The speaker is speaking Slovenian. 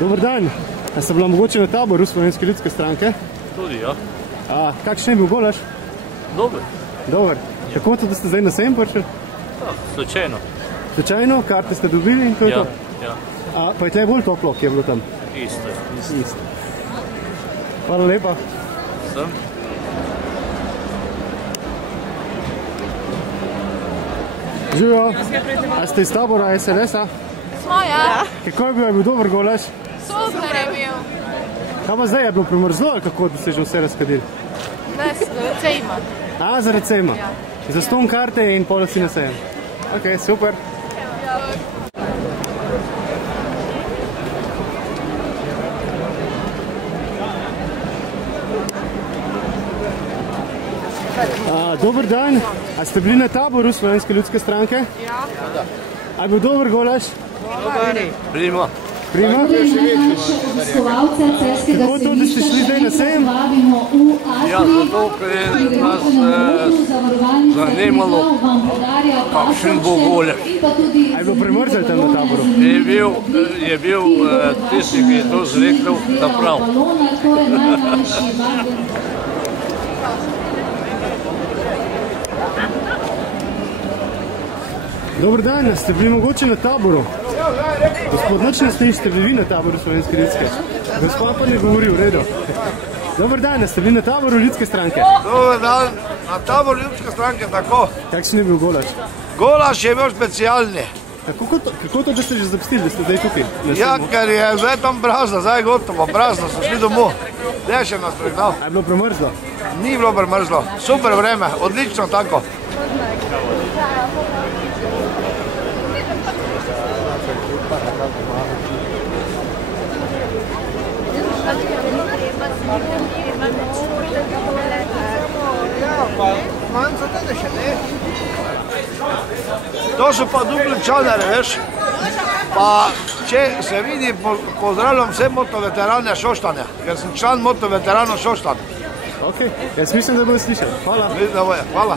Dober dan. A ste bila mogoče na taboru Slovenske ljudske stranke? Tudi, ja. Kakšen je bil golaž? Dober. Dober. Kako to, da ste zdaj na sejem prišli? Slučajno. Slučajno? Karte ste dobili in to je to? Ja. Pa je tle bolj toplo, ki je bilo tam? Isto. Hvala lepa. Sem. Živijo. A ste iz tabora SLS-a? Smo, ja. Kako je bil dober golaž? Super je bil. Kaj pa zdaj je bilo primrzlo ali kako, da ste že vse razkadili? Ne, sejma. Zaradi sejma. Za ston karte in pol si na sejem. Ok, super. Dober dan. A ste bili na taboru Slovenske ljudske stranke? Ja. A je bil dober golaž? Prima. Prima? Kako to, da ste šli zdaj na sejem? Ja, zato, ker je nas zanimalo, kakšen bo golaž. A je bilo premrzel tam na taboru? Je bil tisti, ki je to zrekel, da prav. Dobar dan, ste bili mogoče na taboru? Gospod, noč ne ste bili vi na taboru Slovenske ljudske? Gospod pa ne govori, v redu. Dobar dan, ste bili na taboru Ljudske stranke? Dobar dan, na taboru Ljudske stranke, tako. Kakšen je bil golaž? Golaž je bil specialni. Kako to, da ste že zapustili, da ste zdaj tukaj? Ja, ker je zdaj tam prazno, zdaj je gotovo, prazno, so šli domov. Dež je nas pregnal. A je bilo premrzlo? Ni bilo premrzlo, super vreme, odlično tako. To so pa Dublinčanari, veš, pa če se vidi, pozdravljam vse motoveterane Šoštanja, ker sem član motoveteranov Šoštanj. Ok, jaz mislim, da bodo slišali. Hvala. Hvala.